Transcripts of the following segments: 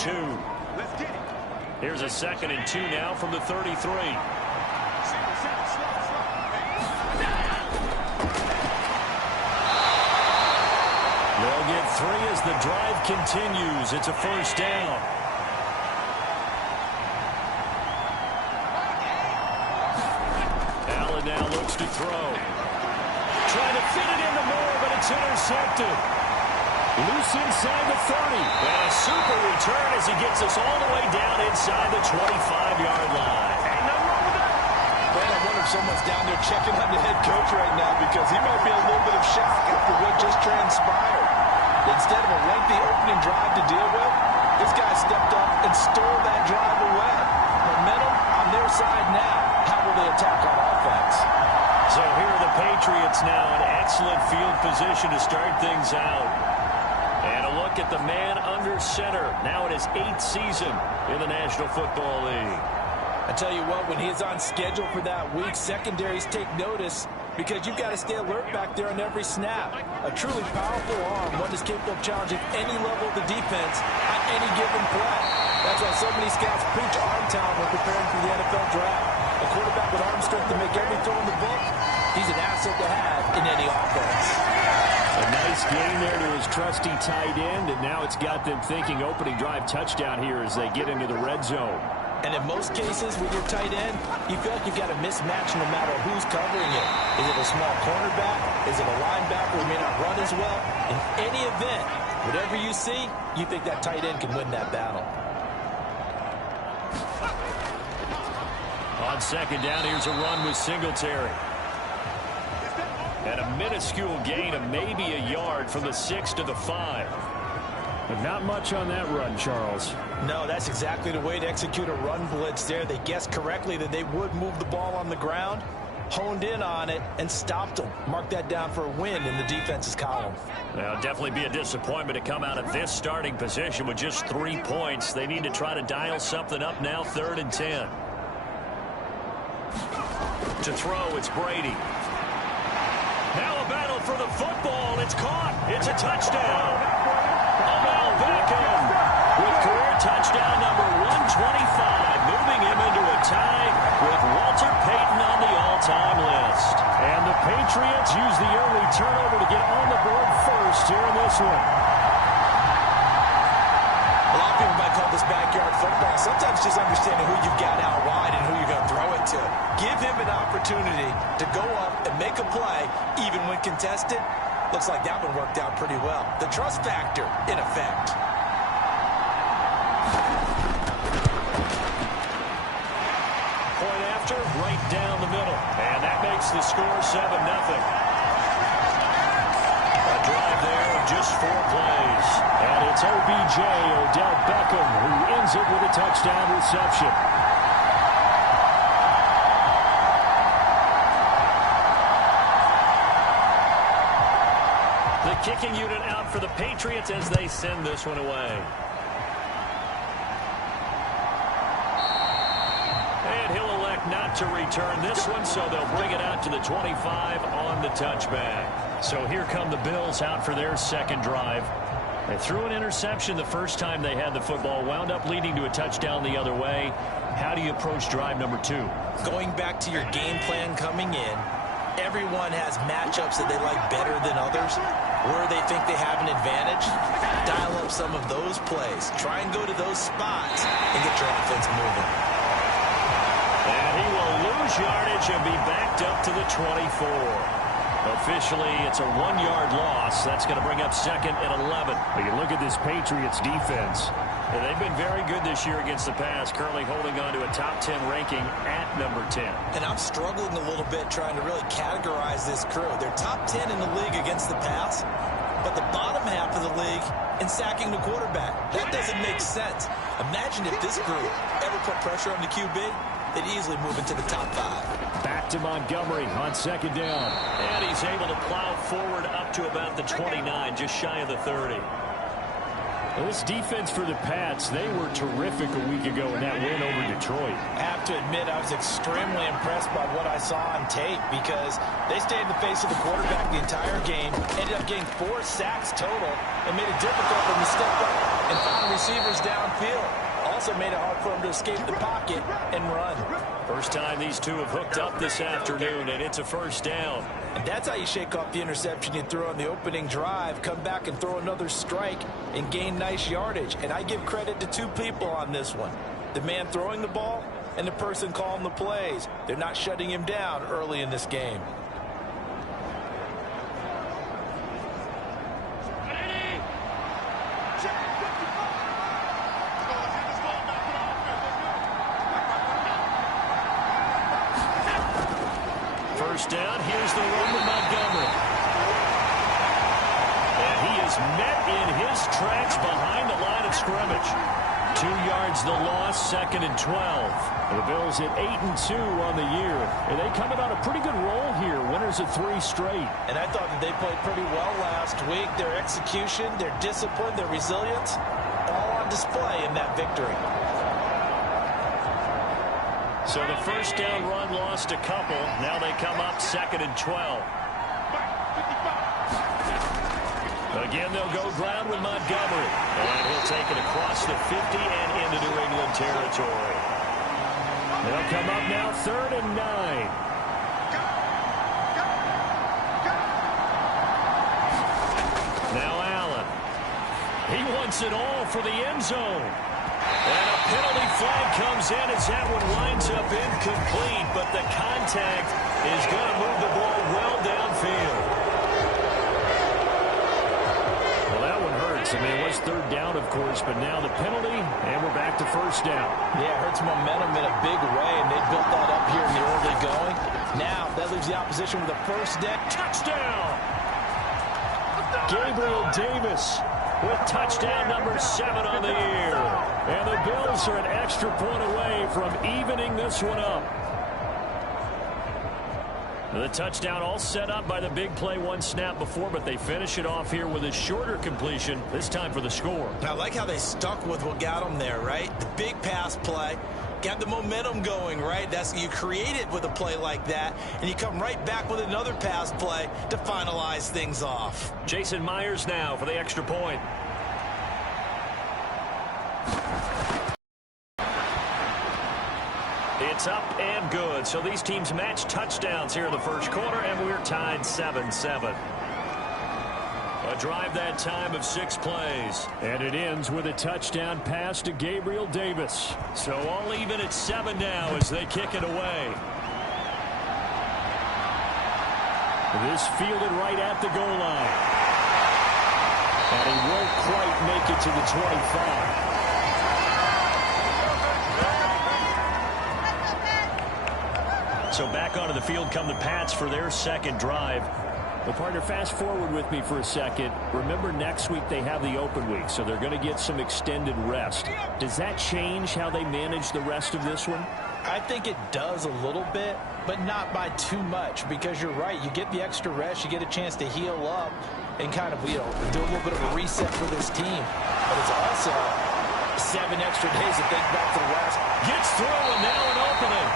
2. Here's a 2nd and 2 now from the 33. They'll get 3 as the drive continues. It's a first down. Allen now looks to throw. Trying to fit it into Moore, but it's intercepted. Loose inside the 30. And a super return as he gets us all the way down inside the 25-yard line. Ain't nothing wrong with that. Man, I wonder if someone's down there checking on the head coach right now because he might be a little bit of shock after what just transpired. Instead of a lengthy opening drive to deal with, this guy stepped up and stole that drive away. Momentum on their side now. How will they attack on offense? So here are the Patriots now in excellent field position to start things out. And a look at the man under center, now in his 8th season in the National Football League. I tell you what, when he is on schedule for that week, secondaries take notice because you've got to stay alert back there on every snap. A truly powerful arm, one that's capable of challenging any level of the defense on any given play. That's why so many scouts preach arm talent when preparing for the NFL draft. A quarterback with arm strength to make every throw in the book, he's an asset to have in any offense. A nice gain there to his trusty tight end, and now it's got them thinking opening drive touchdown here as they get into the red zone. And in most cases with your tight end, you feel like you've got a mismatch no matter who's covering it. Is it a small cornerback? Is it a linebacker who may not run as well? In any event, whatever you see, you think that tight end can win that battle. On 2nd down, here's a run with Singletary. And a minuscule gain of maybe a yard from the 6 to the 5. But not much on that run, Charles. No, that's exactly the way to execute a run blitz there. They guessed correctly that they would move the ball on the ground, honed in on it, and stopped them. Mark that down for a win in the defense's column. Well, definitely be a disappointment to come out of this starting position with just 3 points. They need to try to dial something up now, 3rd and 10. To throw, it's Brady. Now a battle for the football. It's caught. It's a touchdown. Beckham with career touchdown number 125, moving him into a tie with Walter Payton on the all-time list. And the Patriots use the early turnover to get on the board first here in this one. A lot of people might call this backyard football. Sometimes just understanding who you've got out wide and who you're going to throw it to. Give him an opportunity to go up and make a play, even when contested. Looks like that one worked out pretty well. The trust factor, in effect. Point after, right down the middle. And that makes the score 7-0. A drive there of just 4 plays. And it's OBJ, Odell Beckham, who ends it with a touchdown reception. The kicking unit out for the Patriots as they send this one away. And he'll elect not to return this one, so they'll bring it out to the 25 on the touchback. So here come the Bills out for their 2nd drive. They threw an interception the first time they had the football, wound up leading to a touchdown the other way. How do you approach drive number 2? Going back to your game plan coming in, everyone has matchups that they like better than others. Where they think they have an advantage, dial up some of those plays. Try and go to those spots and get your offense moving. And he will lose yardage and be backed up to the 24. Officially, it's a 1-yard loss. That's going to bring up 2nd and 11. But you look at this Patriots defense. And they've been very good this year against the pass, currently holding on to a top 10 ranking at number 10. And I'm struggling a little bit trying to really categorize this crew. They're top 10 in the league against the pass, but the bottom half of the league in sacking the quarterback. That doesn't make sense. Imagine if this group ever put pressure on the QB, they'd easily move into the top 5. Back to Montgomery on 2nd down. And he's able to plow forward up to about the 29, just shy of the 30. Well, this defense for the Pats, they were terrific a week ago in that win over Detroit. I have to admit, I was extremely impressed by what I saw on tape because they stayed in the face of the quarterback the entire game, ended up getting 4 sacks total, and made it difficult for them to step up and found receivers downfield. Also made it hard for him to escape the pocket and run. First time these two have hooked up this afternoon, and it's a first down. And that's how you shake off the interception you threw on the opening drive, come back and throw another strike and gain nice yardage. And I give credit to two people on this one. The man throwing the ball and the person calling the plays. They're not shutting him down early in this game. First down, here's the run with Montgomery. And he is met in his tracks behind the line of scrimmage. 2 yards the loss, 2nd and 12. The Bills hit 8-2 on the year. And they coming on a pretty good roll here, winners of 3 straight. And I thought that they played pretty well last week. Their execution, their discipline, their resilience, all on display in that victory. So the first down run lost a couple. Now they come up 2nd and 12. Again, they'll go ground with Montgomery. And he'll take it across the 50 and into New England territory. They'll come up now 3rd and 9. Now Allen. He wants it all for the end zone. And a penalty flag comes in as that one winds up incomplete, but the contact is going to move the ball well downfield. Well, that one hurts. I mean, it was 3rd down, of course, but now the penalty, and we're back to 1st down. Yeah, it hurts momentum in a big way, and they built that up here in the early going. Now, that leaves the opposition with a 1st down. Touchdown! Gabriel Davis with touchdown number 7 on the year. And the Bills are an extra point away from evening this one up. The touchdown all set up by the big play, 1 snap before, but they finish it off here with a shorter completion, this time for the score. I like how they stuck with what got them there, right? The big pass play. Got the momentum going, right? You create it with a play like that, and you come right back with another pass play to finalize things off. Jason Myers now for the extra point. It's up and good. So these teams match touchdowns here in the first quarter, and we're tied 7-7. A drive that time of 6 plays. And it ends with a touchdown pass to Gabriel Davis. So all even at 7 now as they kick it away. This fielded right at the goal line. And he won't quite make it to the 25. So back onto the field come the Pats for their 2nd drive. Well, partner, fast forward with me for a second. Remember, next week they have the open week, so they're going to get some extended rest. Does that change how they manage the rest of this one? I think it does a little bit, but not by too much, because you're right. You get the extra rest, you get a chance to heal up and kind of, do a little bit of a reset for this team. But it's also 7 extra days to think back to the rest. Gets through, and now an opening.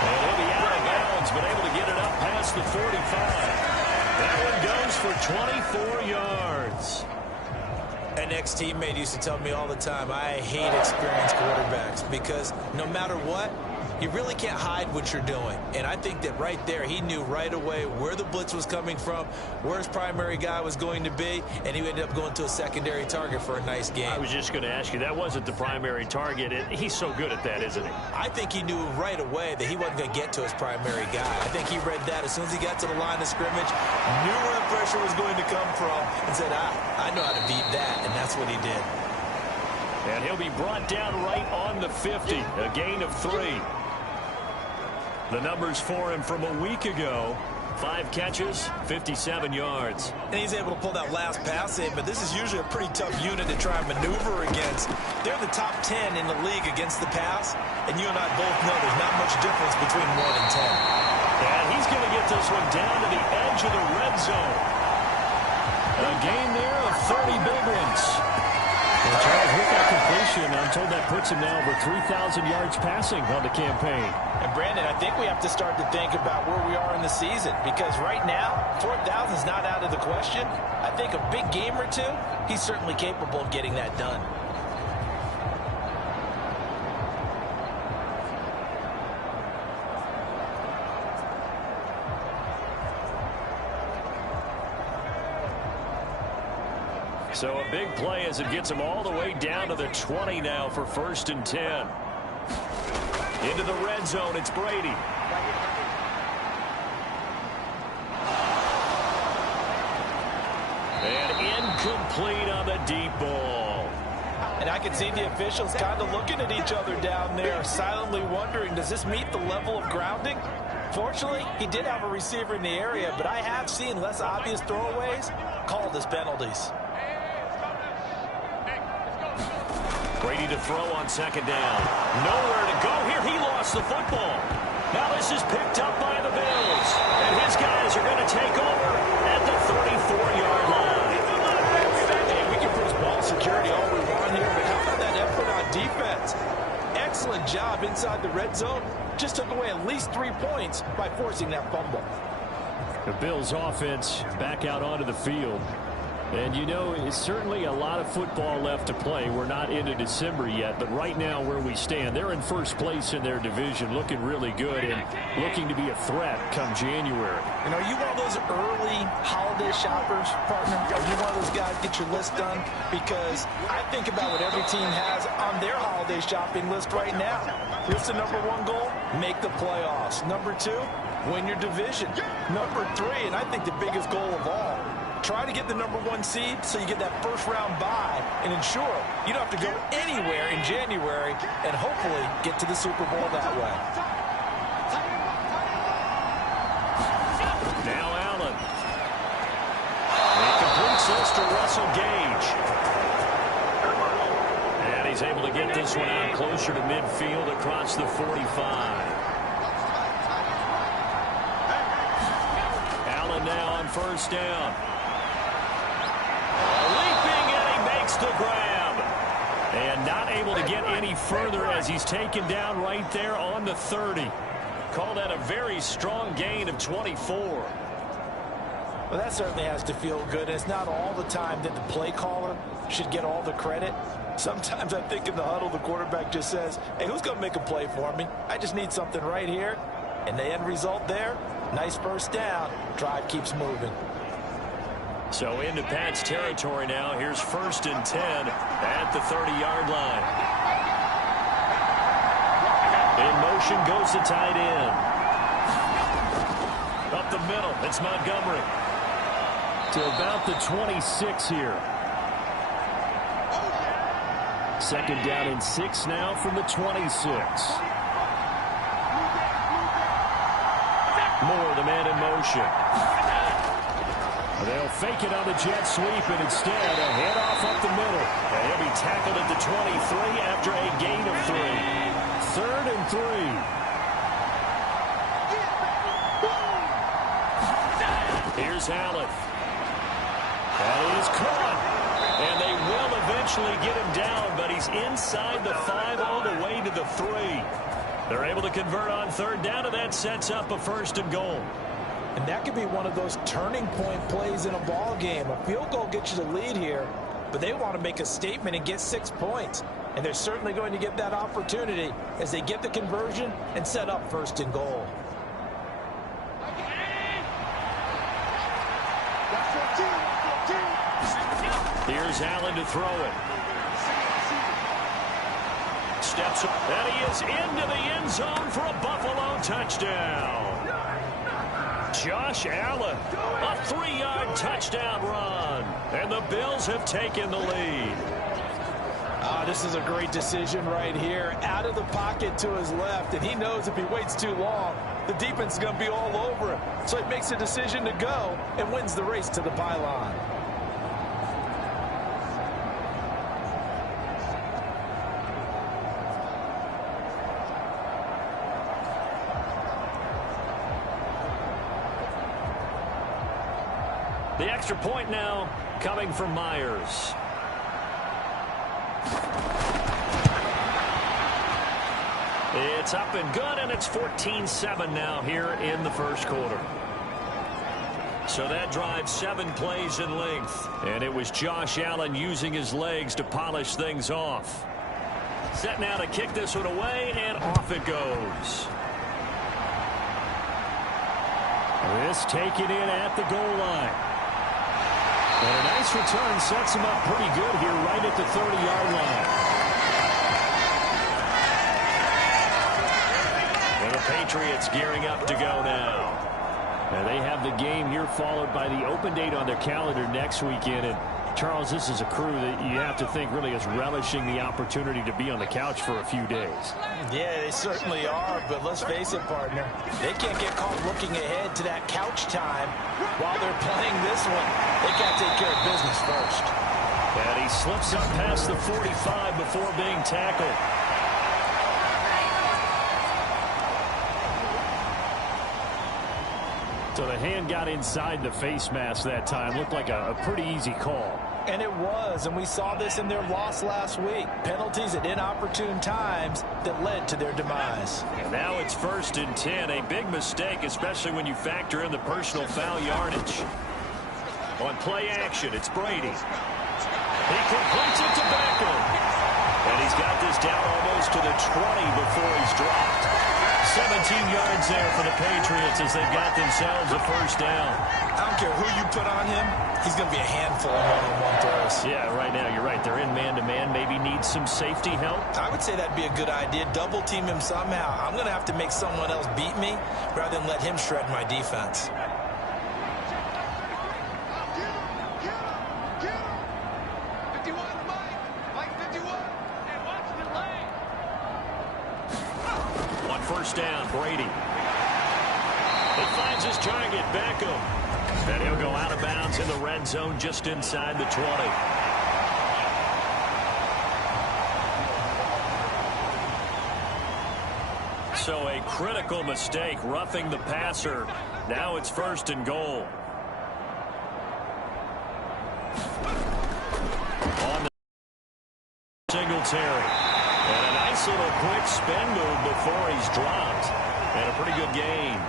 And he'll be out of bounds, but able to get it up past the 45. That one goes for 24 yards. An ex-teammate used to tell me all the time, I hate experienced quarterbacks because no matter what, you really can't hide what you're doing. And I think that right there, he knew right away where the blitz was coming from, where his primary guy was going to be, and he ended up going to a secondary target for a nice game. I was just going to ask you, that wasn't the primary target. He's so good at that, isn't he? I think he knew right away that he wasn't going to get to his primary guy. I think he read that as soon as he got to the line of scrimmage, knew where the pressure was going to come from, and said, I know how to beat that, and that's what he did. And he'll be brought down right on the 50, a gain of 3. The numbers for him from a week ago, 5 catches, 57 yards. And he's able to pull that last pass in, but this is usually a pretty tough unit to try and maneuver against. They're the top 10 in the league against the pass, and you and I both know there's not much difference between 1 and 10. And he's going to get this one down to the edge of the red zone. A gain there of 30 big ones. And Charles, with that completion, completion. I'm told that puts him now over 3,000 yards passing on the campaign. And Brandon, I think we have to start to think about where we are in the season, because right now, 4,000 is not out of the question. I think a big game or two, he's certainly capable of getting that done. So a big play as it gets him all the way down to the 20 now for 1st and 10. Into the red zone, it's Brady. And incomplete on the deep ball. And I can see the officials kind of looking at each other down there, silently wondering, does this meet the level of grounding? Fortunately, he did have a receiver in the area, but I have seen less obvious throwaways called as penalties. Brady to throw on 2nd down. Nowhere to go here. He lost the football. Now this is picked up by the Bills. And his guys are going to take over at the 34-yard line. Hey, we can push ball security all we want here, but how about that effort on defense? Excellent job inside the red zone. Just took away at least 3 points by forcing that fumble. The Bills offense back out onto the field. And, you know, it's certainly a lot of football left to play. We're not into December yet, but right now where we stand, they're in first place in their division, looking really good and looking to be a threat come January. And are you one of those early holiday shoppers, partner? Are you one of those guys get your list done? Because I think about what every team has on their holiday shopping list right now. What's the number 1 goal? Make the playoffs. Number 2, win your division. Number 3, and I think the biggest goal of all, try to get the number 1 seed so you get that first-round bye and ensure you don't have to go anywhere in January and hopefully get to the Super Bowl that way. Now Allen. He completes this to Russell Gage. And he's able to get this one out closer to midfield across the 45. Allen now on 1st down. Leaping, and he makes the grab. And not able to get any further as he's taken down right there on the 30. Call that a very strong gain of 24. Well, that certainly has to feel good. It's not all the time that the play caller should get all the credit. Sometimes I think in the huddle, the quarterback just says, hey, who's going to make a play for me? I just need something right here. And the end result there, nice 1st down. Drive keeps moving. So into Pat's territory now. Here's 1st and 10 at the 30-yard line. In motion goes the tight end. Up the middle, it's Montgomery. To about the 26 here. 2nd down and 6 now from the 26. Moore, the man in motion. They'll fake it on the jet sweep, and instead a handoff up the middle. And he'll be tackled at the 23 after a gain of 3. 3rd and 3. Here's Allen. That is caught. And they will eventually get him down, but he's inside the 5 all the way to the 3. They're able to convert on 3rd down, and that sets up a 1st and goal. And that could be one of those turning point plays in a ball game. A field goal gets you the lead here, but they want to make a statement and get 6 points. And they're certainly going to get that opportunity as they get the conversion and set up 1st and goal. Here's Allen to throw it. Steps up, and he is into the end zone for a Buffalo touchdown. Josh Allen, a 3-yard touchdown run. And the Bills have taken the lead. This is a great decision right here. Out of the pocket to his left, and he knows if he waits too long, the defense is going to be all over him. So he makes a decision to go and wins the race to the pylon. The extra point now coming from Myers. It's up and good, and it's 14-7 now here in the first quarter. So that drive 7 plays in length. And it was Josh Allen using his legs to polish things off. Set now to kick this one away, and off it goes. This taken in at the goal line. And a nice return sets him up pretty good here right at the 30-yard line. And the Patriots gearing up to go now. And they have the game here followed by the open date on their calendar next weekend. And Charles, this is a crew that you have to think really is relishing the opportunity to be on the couch for a few days. Yeah, they certainly are, but let's face it, partner. They can't get caught looking ahead to that couch time while they're playing this one. They got to take care of business first. And he slips up past the 45 before being tackled. So the hand got inside the face mask that time. Looked like a pretty easy call. And it was, and we saw this in their loss last week. Penalties at inopportune times that led to their demise. And now it's 1st and 10. A big mistake, especially when you factor in the personal foul yardage. On play action, it's Brady. He completes it to Beckham. And he's got this down almost to the 20 before he's dropped. 17 yards there for the Patriots as they've got themselves a first down. I don't care who you put on him, he's going to be a handful of one-on-one throws. Yeah, right now you're right. They're in man-to-man. Maybe need some safety help. I would say that'd be a good idea. Double team him somehow. I'm going to have to make someone else beat me rather than let him shred my defense. First down, Brady. He finds his target, Beckham. And he'll go out of bounds in the red zone just inside the 20. So a critical mistake, roughing the passer. Now it's 1st and goal. On the Singletary. And a nice little quick spin move before he's dropped. And a pretty good gain.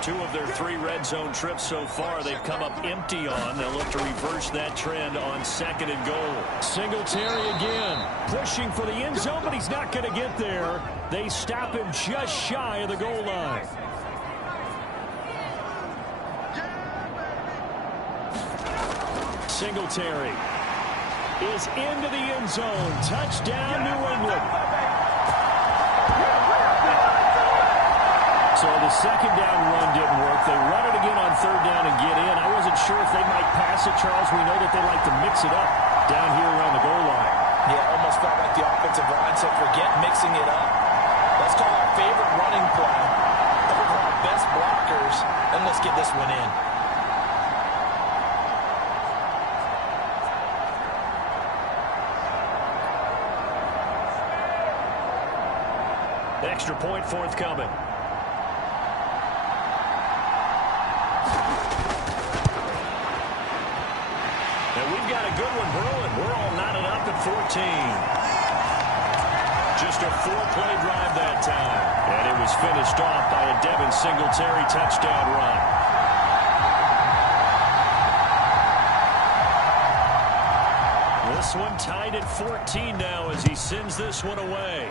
2 of their 3 red zone trips so far they've come up empty on. They'll look to reverse that trend on 2nd and goal. Singletary again. Pushing for the end zone, but he's not going to get there. They stop him just shy of the goal line. Singletary is into the end zone. Touchdown, New England. So the second down run didn't work. They run it again on 3rd down and get in. I wasn't sure if they might pass it, Charles. We know that they like to mix it up down here around the goal line. Yeah, almost felt like the offensive line said, forget mixing it up. Let's call our favorite running play over our best blockers, and let's get this one in. Extra point forthcoming. And we've got a good one brewing. We're all knotted up at 14. Just a 4-play drive that time. And it was finished off by a Devin Singletary touchdown run. This one tied at 14 now as he sends this one away.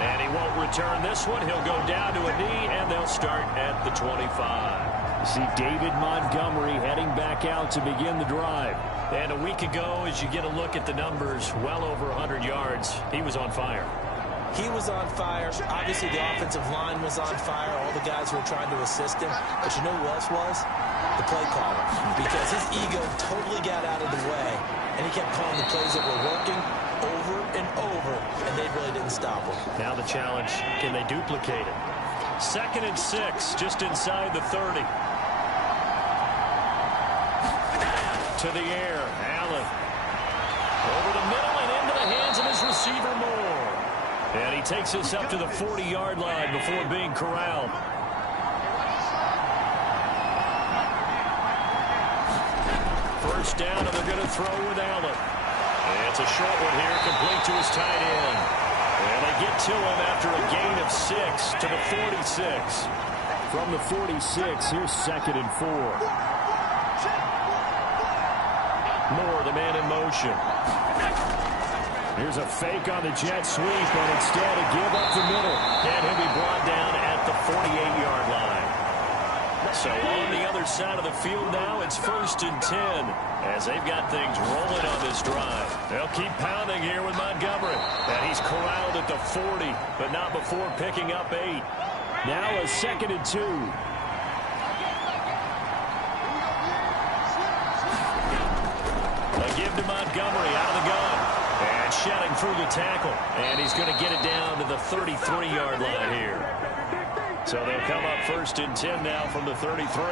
And he won't return this one. He'll go down to a knee, and they'll start at the 25. You see David Montgomery heading back out to begin the drive. And a week ago, as you get a look at the numbers, well over 100 yards, he was on fire. He was on fire. Obviously, the offensive line was on fire. All the guys who were trying to assist him. But you know who else was? The play caller. Because his ego totally got out of the way. And he kept calling the plays that were working over and over. And they really didn't stop him. Now the challenge, can they duplicate it? 2nd and 6, just inside the 30. To the air, Allen. Over the middle and into the hands of his receiver Moore. And he takes this up to the 40-yard line before being corralled. First down, and they're going to throw with Allen. It's a short one here, complete to his tight end. And they get to him after a gain of 6 to the 46. From the 46, here's 2nd and 4. Moore, the man in motion. Here's a fake on the jet sweep, but instead a give up the middle. And he'll be brought down at the 48-yard line. So on the other side of the field now, it's 1st and 10 as they've got things rolling on this drive. They'll keep pounding here with Montgomery. And he's corralled at the 40, but not before picking up 8. Now a 2nd and 2. A give to Montgomery out of the gun. And shedding through the tackle. And he's going to get it down to the 33-yard line here. So they'll come up 1st and 10 now from the 33.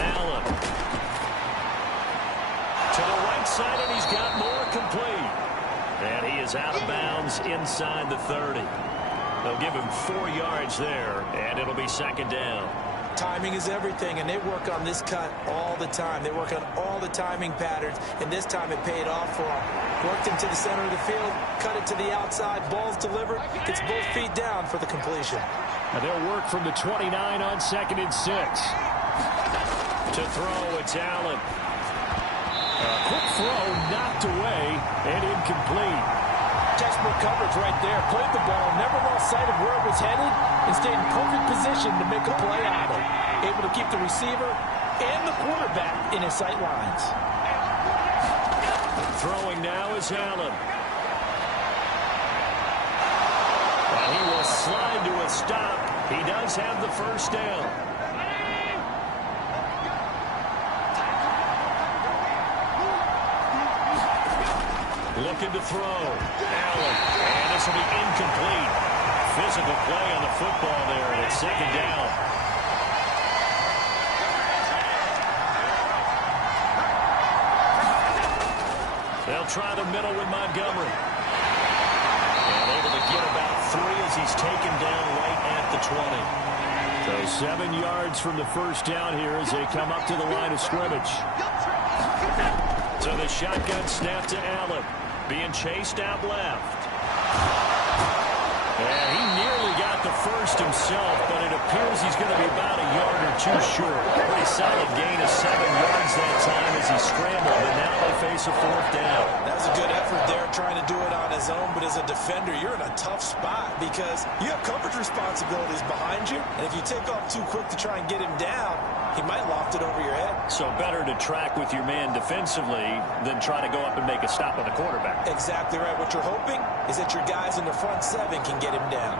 Allen. To the right side, and he's got more complete. And he is out of bounds inside the 30. They'll give him 4 yards there, and it'll be 2nd down. Timing is everything, and they work on this cut all the time. They work on all the timing patterns, and this time it paid off for them. Worked him to the center of the field, cut it to the outside, ball's delivered, gets both feet down for the completion. And they'll work from the 29 on 2nd and 6. To throw, it's Allen. A quick throw knocked away and incomplete. Textbook coverage right there. Played the ball, never lost sight of where it was headed, and stayed in perfect position to make a play on it. Able to keep the receiver and the quarterback in his sight lines. Throwing now is Allen. And he will slide to a stop. He does have the 1st down. Looking to throw. Allen. And this will be incomplete. Physical play on the football there, and it's 2nd down. They'll try the middle with Montgomery. And able to get about 3 as he's taken down right at the 20. So 7 yards from the 1st down here as they come up to the line of scrimmage. So the shotgun snap to Allen. Being chased out left. And he nearly got the 1st himself, but it appears he's going to be about a yard or 2 short. Pretty solid gain of 7 yards that time as he scrambled, and now they face a 4th down. That was a good effort there, trying to do it on his own, but as a defender, you're in a tough spot because you have coverage responsibilities behind you, and if you take off too quick to try and get him down, he might loft it over your head. So better to track with your man defensively than try to go up and make a stop on the quarterback. Exactly right. What you're hoping is that your guys in the front 7 can get him down.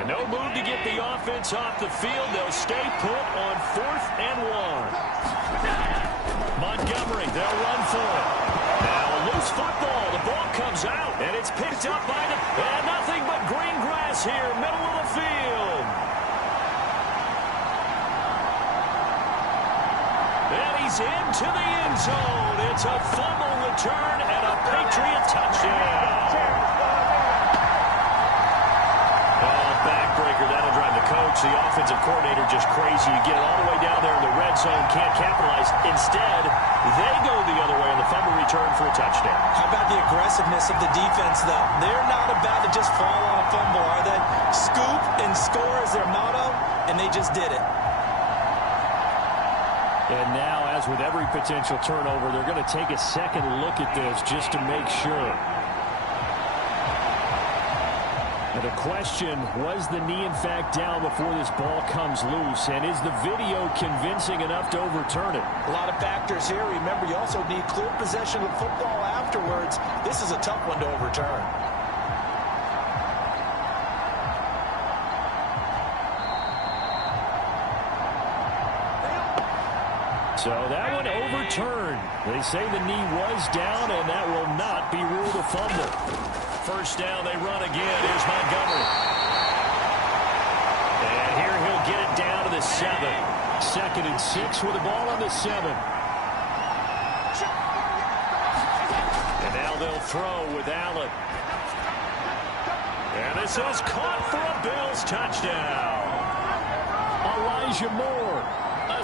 And no move to get the offense off the field. They'll stay put on 4th and 1. Montgomery, they'll run for it. Now a loose football. The ball comes out, and it's picked up by the... And nothing but green grass here, middle of the field. And he's into the end zone. It's a fumble return and a Patriot touchdown. Backbreaker, that'll drive the coach, the offensive coordinator, just crazy. You get it all the way down there in the red zone, can't capitalize. Instead, they go the other way on the fumble return for a touchdown. How about the aggressiveness of the defense, though? They're not about to just fall on a fumble, are they? Scoop and score is their motto, and they just did it. And now, as with every potential turnover, they're going to take a second look at this just to make sure. And the question, was the knee in fact down before this ball comes loose? And is the video convincing enough to overturn it? A lot of factors here. Remember, you also need clear possession of the football afterwards. This is a tough one to overturn. So that one overturned. They say the knee was down, and that will not be ruled a fumble. First down, they run again. Here's Montgomery. And here he'll get it down to the 7. 2nd and 6 with the ball on the 7. And now they'll throw with Allen. And this is caught for a Bills touchdown. Elijah Moore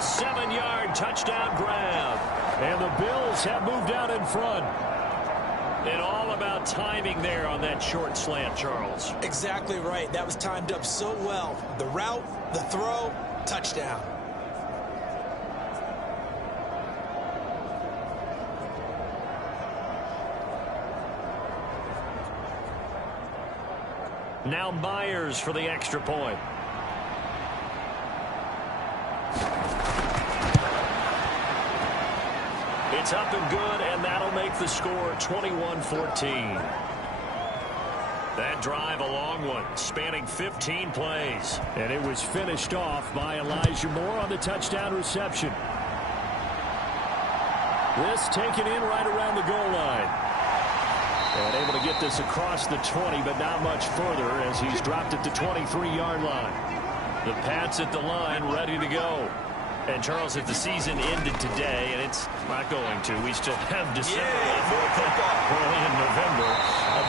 A 7-yard touchdown grab. And the Bills have moved out in front. And all about timing there on that short slant, Charles. Exactly right. That was timed up so well. The route, the throw, touchdown. Now Myers for the extra point. It's up and good, and that'll make the score 21-14. That drive a long one, spanning 15 plays. And it was finished off by Elijah Moore on the touchdown reception. This taken in right around the goal line. And able to get this across the 20, but not much further as he's dropped it to 23-yard line. The Pats at the line, ready to go. And, Charles, if the season ended today, and it's not going to, we still have December left, early in November,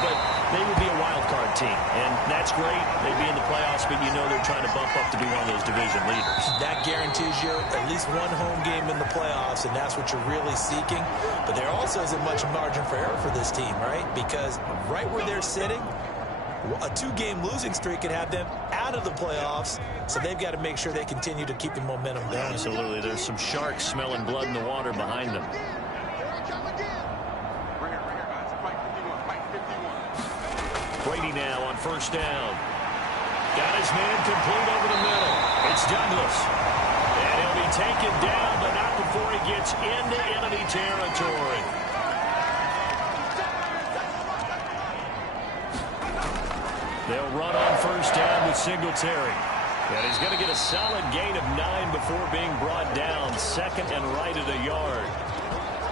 but they would be a wild card team. And that's great. They'd be in the playoffs, but you know they're trying to bump up to be one of those division leaders. That guarantees you at least one home game in the playoffs, and that's what you're really seeking. But there also isn't much margin for error for this team, right? Because right where they're sitting, a 2-game losing streak could have them out of the playoffs, so they've got to make sure they continue to keep the momentum going. Absolutely. There's some sharks smelling blood in the water behind them. Brady now on first down. Got his man complete over the middle. It's Douglas. And he'll be taken down, but not before he gets into enemy territory. They'll run on first down with Singletary. And he's going to get a solid gain of 9 before being brought down. Second and right at a yard.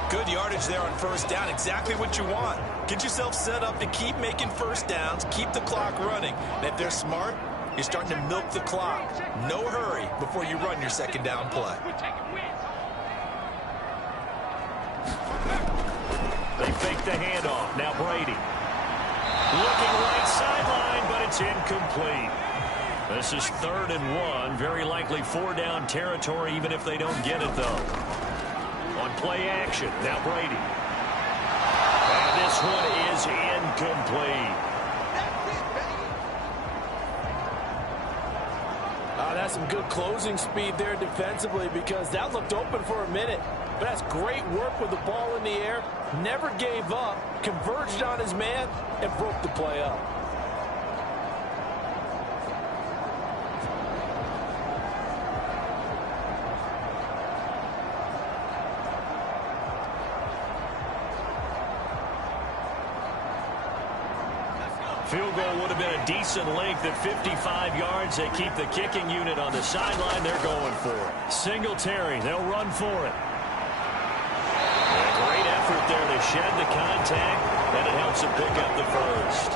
Good yardage there on first down. Exactly what you want. Get yourself set up to keep making first downs, keep the clock running. And if they're smart, you're starting to milk the clock. No hurry before you run your second down play. They fake the handoff. Now Brady. Looking right sideline, but it's incomplete. This is 3rd and 1. Very likely 4-down territory, even if they don't get it, though. On play action, now Brady. And this one is incomplete. That's some good closing speed there defensively, because that looked open for a minute. But that's great work with the ball in the air. Never gave up, converged on his man, and broke the play up. Field goal would have been a decent length at 55 yards. They keep the kicking unit on the sideline. They're going for it. Singletary, they'll run for it. A great effort there to shed the contact, and it helps him pick up the first.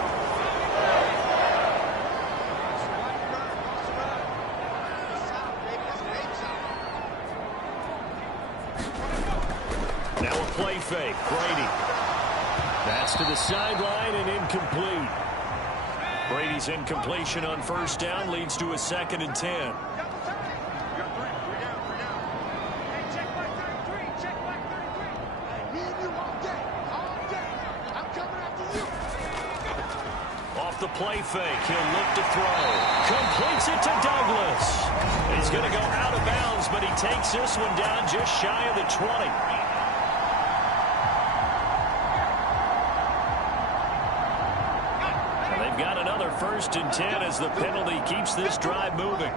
Now a play fake. Brady. That's to the sideline and incomplete. Brady's incompletion on first down leads to a 2nd and 10. Off the play fake, he'll look to throw. Completes it to Douglas. He's going to go out of bounds, but he takes this one down just shy of the 20. Got another 1st and 10 as the penalty keeps this drive moving.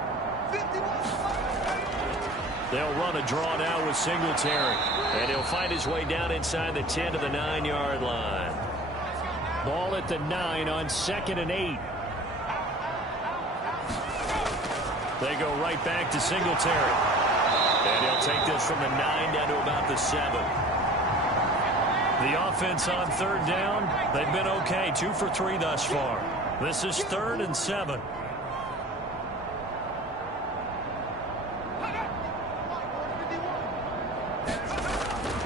They'll run a draw now with Singletary, and he'll find his way down inside the 10 to the 9-yard line. Ball at the 9 on 2nd and 8. They go right back to Singletary, and he'll take this from the 9 down to about the 7. The offense on 3rd down, they've been okay, 2 for 3 thus far. This is 3rd and 7.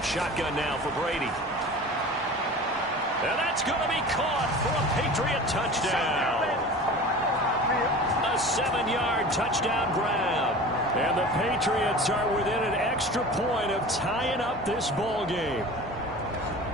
Shotgun now for Brady. And that's going to be caught for a Patriot touchdown. A 7-yard touchdown grab. And the Patriots are within an extra point of tying up this ball game.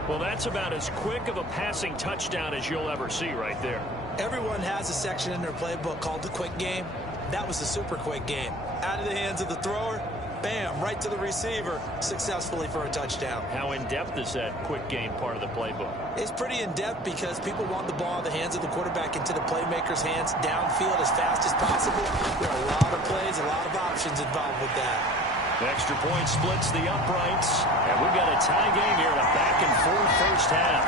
Well, that's about as quick of a passing touchdown as you'll ever see right there. Everyone has a section in their playbook called the quick game. That was the super quick game. Out of the hands of the thrower, bam, right to the receiver, successfully for a touchdown. How in-depth is that quick game part of the playbook? It's pretty in-depth because people want the ball in the hands of the quarterback into the playmaker's hands downfield as fast as possible. There are a lot of plays, a lot of options involved with that. Extra point splits the uprights, and we've got a tie game here in a back-and-forth first half.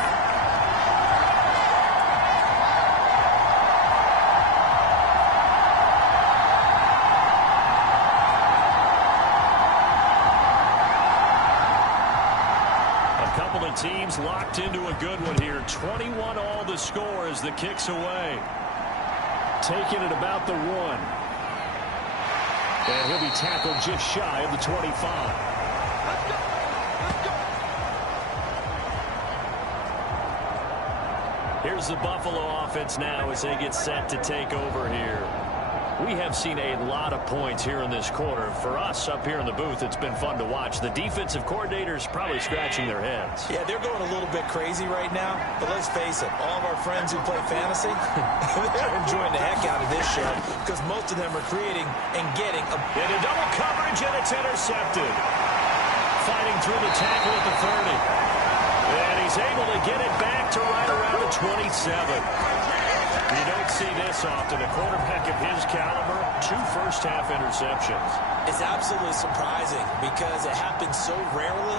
Teams locked into a good one here. 21 all the score as the kick's away. Taking it about the 1. And he'll be tackled just shy of the 25. Here's the Buffalo offense now as they get set to take over here. We have seen a lot of points here in this quarter. For us up here in the booth, it's been fun to watch. The defensive coordinators probably scratching their heads. Yeah, they're going a little bit crazy right now. But let's face it, all of our friends who play fantasy, they're enjoying the heck out of this show because most of them are creating and getting into double coverage, and it's intercepted. Fighting through the tackle at the 30. And he's able to get it back to right around the 27. You don't see this often. A quarterback of his caliber, 2 first-half interceptions. It's absolutely surprising because it happens so rarely.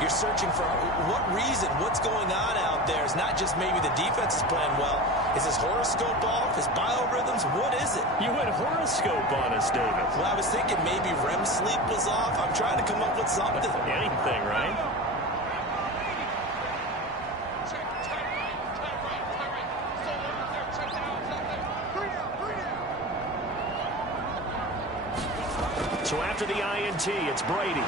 You're searching for what reason, what's going on out there. It's not just maybe the defense is playing well. Is his horoscope off? His biorhythms? What is it? You went horoscope on us, David. Well, I was thinking maybe REM sleep was off. I'm trying to come up with something. Anything, right? So after the INT, it's Brady.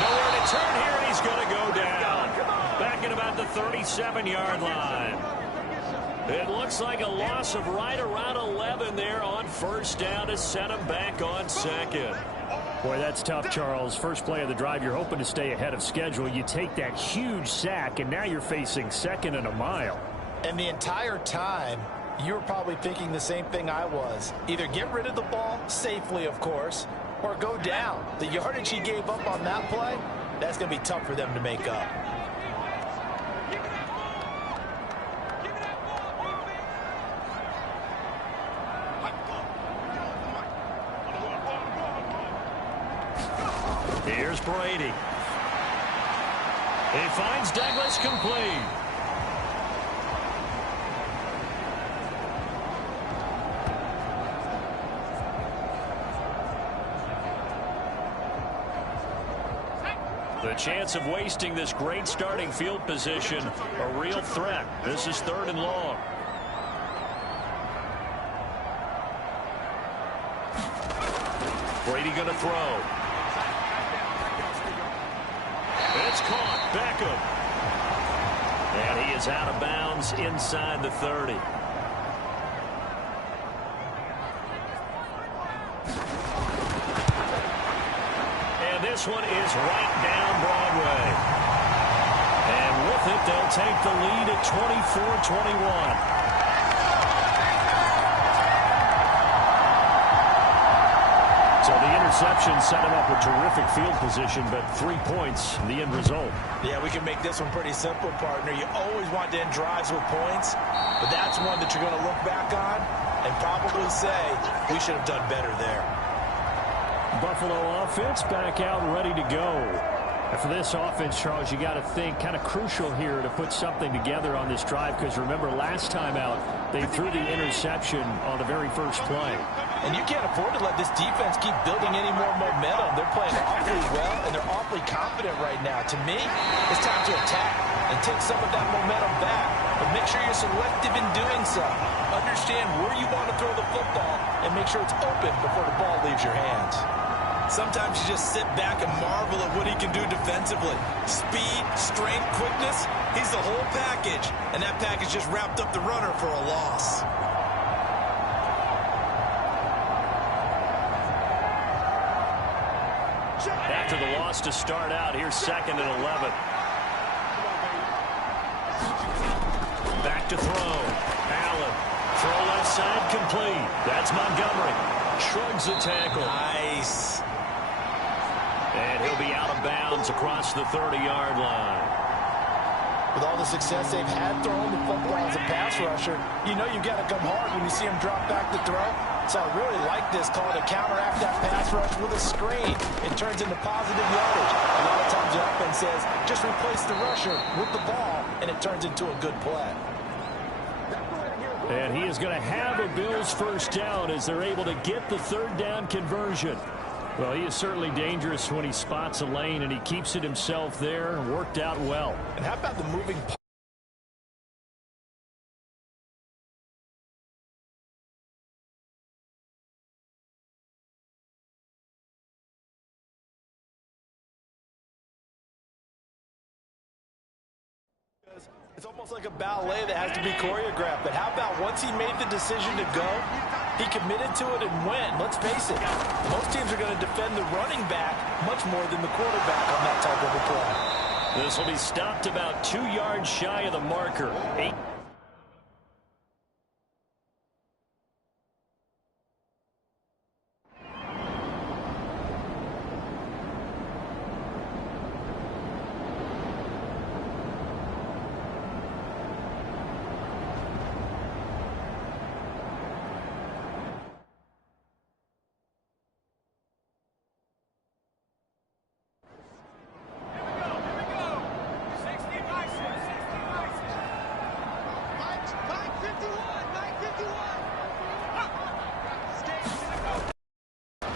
Nowhere to turn here, and he's going to go down. Back at about the 37-yard line. It looks like a loss of right around 11 there on first down to set him back on second. Boy, that's tough, Charles. First play of the drive, you're hoping to stay ahead of schedule. You take that huge sack, and now you're facing second and a mile. And the entire time, you were probably thinking the same thing I was. Either get rid of the ball, safely of course, or go down. The yardage he gave up on that play, that's going to be tough for them to make up. Here's Brady. He finds Douglas complete. The chance of wasting this great starting field position, a real threat. This is 3rd and long. Brady going to throw. It's caught. Beckham. And he is out of bounds inside the 30. This one is right down Broadway. And with it, they'll take the lead at 24-21. So the interception set him up with terrific field position, but 3 points, the end result. Yeah, we can make this one pretty simple, partner. You always want to end drives with points, but that's one that you're going to look back on and probably say, we should have done better there. Buffalo offense back out and ready to go. And for this offense, Charles, you got to think kind of crucial here to put something together on this drive because remember last time out they threw the interception on the very first play. And you can't afford to let this defense keep building any more momentum. They're playing awfully well and they're awfully confident right now. To me, it's time to attack and take some of that momentum back. But make sure you're selective in doing so. Understand where you want to throw the football and make sure it's open before the ball leaves your hands. Sometimes you just sit back and marvel at what he can do defensively. Speed, strength, quickness, he's the whole package. And that package just wrapped up the runner for a loss. After the loss to start out, here's 2nd and 11. Back to throw. Allen. Throw left side complete. That's Montgomery. Shrugs the tackle. Nice. And he'll be out of bounds across the 30-yard line. With all the success they've had throwing the football as a pass rusher, you know you've got to come hard when you see him drop back to throw. So I really like this call to counteract that pass rush with a screen. It turns into positive yardage. A lot of times the offense says, just replace the rusher with the ball, and it turns into a good play. And he is going to have a Bills first down as they're able to get the 3rd down conversion. Well, he is certainly dangerous when he spots a lane, and he keeps it himself there. Worked out well. And how about the moving It's almost like a ballet that has to be choreographed. But how about once he made the decision to go, he committed to it and went. Let's face it, most teams are going to defend the running back much more than the quarterback on that type of a play. This will be stopped about 2 yards shy of the marker. 8.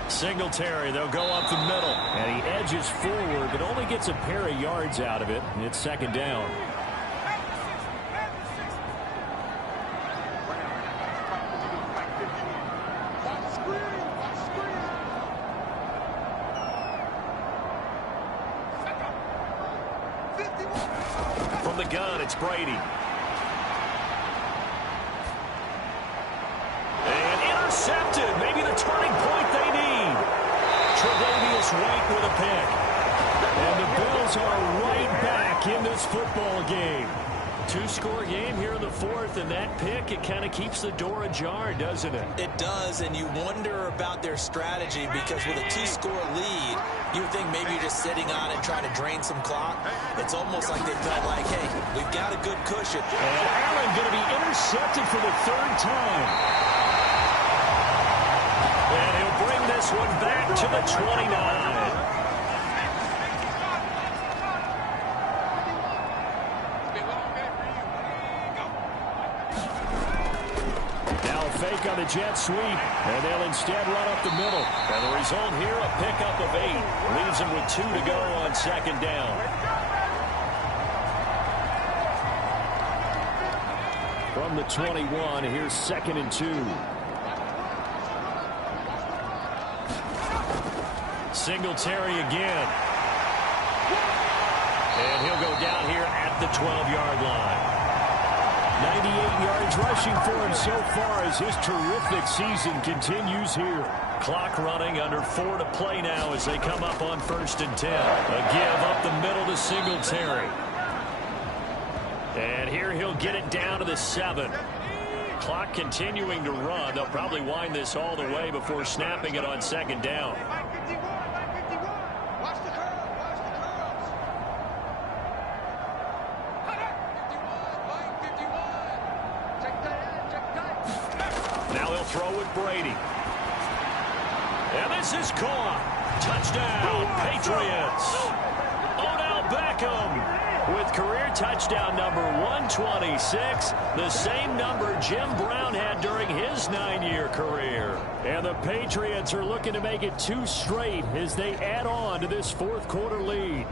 Singletary, they'll go up the middle. And he edges forward, but only gets a pair of yards out of it. It's 2nd down. From the gun, it's Brady. And intercepted. Maybe the turning point they need. Tre'Davious White with a pick. And the Bills are right back in this football game. 2-score game here in the 4th, and that pick, it kind of keeps the door ajar, doesn't it? It does, and you wonder about their strategy because with a 2-score lead, you would think maybe you're just sitting on it trying to drain some clock. It's almost like they felt like, hey, we've got a good cushion. And Allen going to be intercepted for the 3rd time. And he'll bring this one back to the 29. Fake on the jet sweep, and they'll instead run up the middle. And the result here, a pickup of 8. Leaves them with 2 to go on 2nd down. From the 21, here's 2nd and 2. Singletary again. And he'll go down here at the 12-yard line. 98 yards rushing for him so far as his terrific season continues here. Clock running, under 4 to play now as they come up on 1st and 10. A give up the middle to Singletary. And here he'll get it down to the 7. Clock continuing to run. They'll probably wind this all the way before snapping it on 2nd down. Throw with Brady. And this is caught. Touchdown, Patriots. Odell Beckham with career touchdown number 126, the same number Jim Brown had during his 9-year career. And the Patriots are looking to make it 2 straight as they add on to this 4th quarter lead.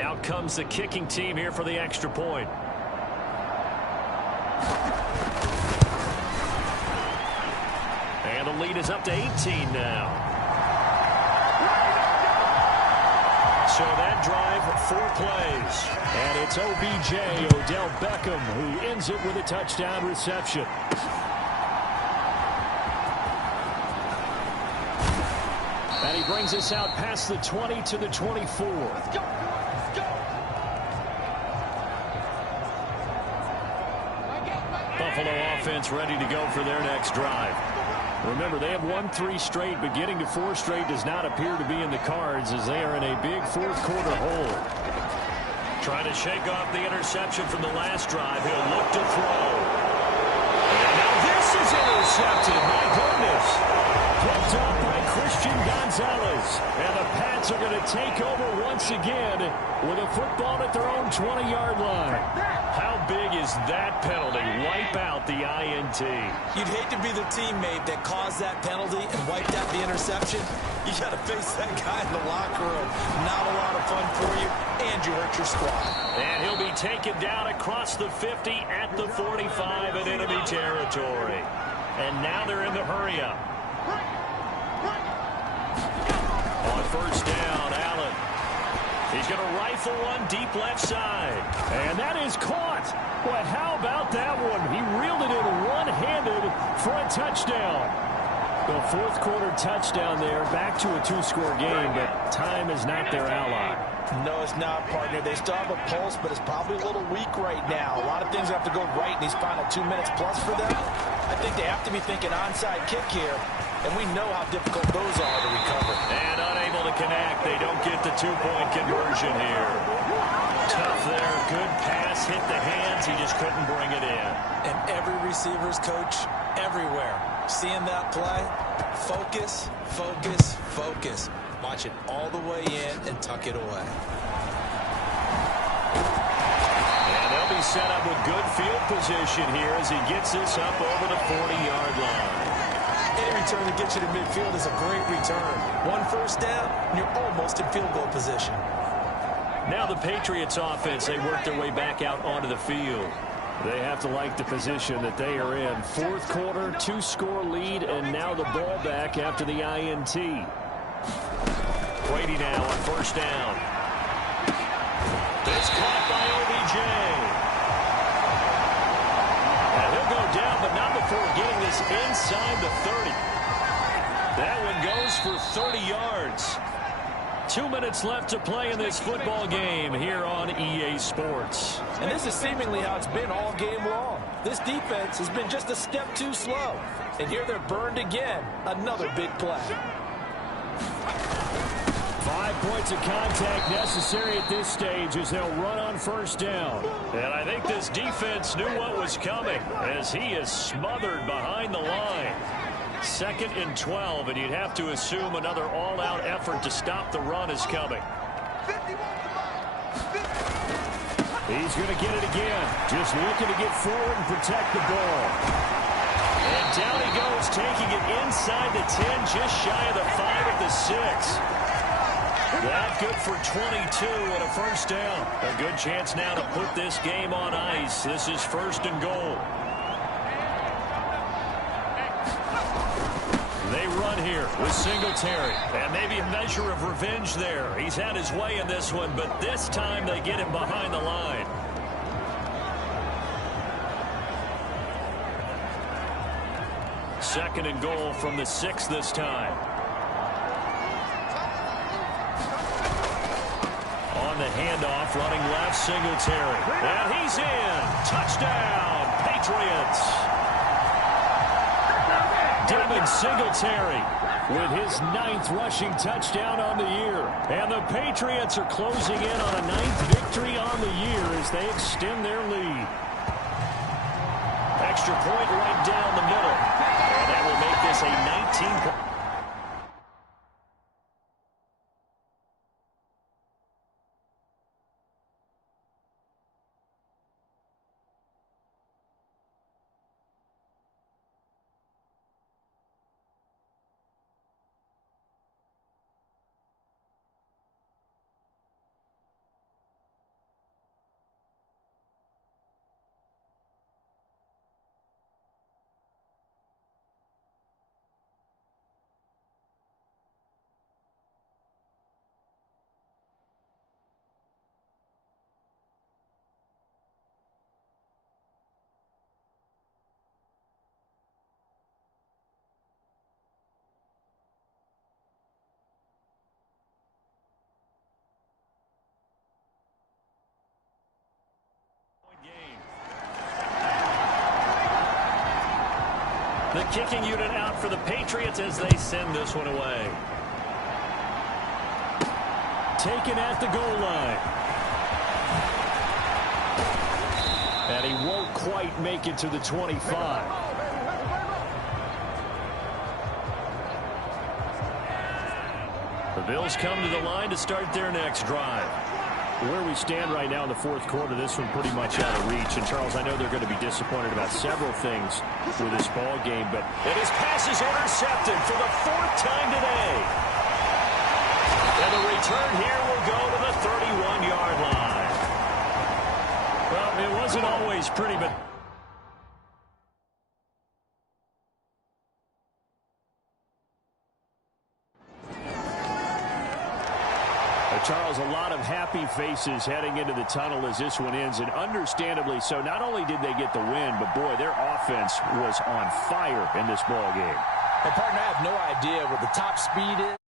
Out comes the kicking team here for the extra point. And the lead is up to 18 now. So that drive, 4 plays. And it's OBJ, Odell Beckham, who ends it with a touchdown reception. And he brings us out past the 20 to the 24. Buffalo offense ready to go for their next drive. Remember, they have won 3 straight, but getting to 4 straight does not appear to be in the cards as they are in a big fourth-quarter hole. Trying to shake off the interception from the last drive. He'll look to throw. And now this is intercepted. My goodness. Picked up by Christian Gonzalez. And the Pats are going to take over once again with a football at their own 20-yard line. How big is that penalty? Wipe out the INT. You'd hate to be the teammate that caused that penalty and wiped out the interception. You got to face that guy in the locker room. Not a lot of fun for you, and you hurt your squad. And he'll be taken down across the 50 at the 45 in enemy territory. And now they're in the hurry-up. On first down, Allen. He's going to rifle one deep left side. And that is caught. But how about that one? He reeled it in one-handed for a touchdown. The fourth-quarter touchdown there, back to a 2-score game, but time is not their ally. No, it's not, partner. They still have a pulse, but it's probably a little weak right now. A lot of things have to go right in these final 2 minutes plus for them. I think they have to be thinking onside kick here, and we know how difficult those are to recover. And unable to connect. They don't get the 2-point conversion here. Tough there. Good pass. Hit the hands. He just couldn't bring it in. And every receiver's coach everywhere. Seeing that play, focus, focus, focus. Watch it all the way in and tuck it away. And they'll be set up with good field position here as he gets this up over the 40-yard line. Any return that gets you to midfield is a great return. 1 first down, and you're almost in field goal position. Now the Patriots offense, they work their way back out onto the field. They have to like the position that they are in. Fourth quarter, 2-score lead, and now the ball back after the INT. Brady now on first down. It's caught by OBJ. And he'll go down, but not before getting this inside the 30. That one goes for 30 yards. 2 minutes left to play in this football game here on EA Sports. And this is seemingly how it's been all game long. This defense has been just a step too slow. And here they're burned again. Another big play. 5 points of contact necessary at this stage as they'll run on first down. And I think this defense knew what was coming as he is smothered behind the line. 2nd and 12, and you'd have to assume another all-out effort to stop the run is coming. He's going to get it again. Just looking to get forward and protect the ball. And down he goes, taking it inside the 10, just shy of the 5 at the 6. That good for 22 and a first down. A good chance now to put this game on ice. This is 1st and goal. They run here with Singletary. And maybe a measure of revenge there. He's had his way in this one, but this time they get him behind the line. Second and goal from the 6 this time. On the handoff, running left, Singletary. And he's in. Touchdown, Patriots. Devin Singletary with his 9th rushing touchdown on the year. And the Patriots are closing in on a 9th victory on the year as they extend their lead. Extra point right down the middle. And that will make this a 19-point. The kicking unit out for the Patriots as they send this one away. Taken at the goal line. And he won't quite make it to the 25. The Bills come to the line to start their next drive. Where we stand right now in the fourth quarter, this one pretty much out of reach. And, Charles, I know they're going to be disappointed about several things with this ball game, but his pass is intercepted for the fourth time today. And the return here will go to the 31-yard line. Well, it wasn't always pretty, but Charles, a lot of happy faces heading into the tunnel as this one ends, and understandably so. Not only did they get the win, but, boy, their offense was on fire in this ball game. Hey, partner, I have no idea what the top speed is.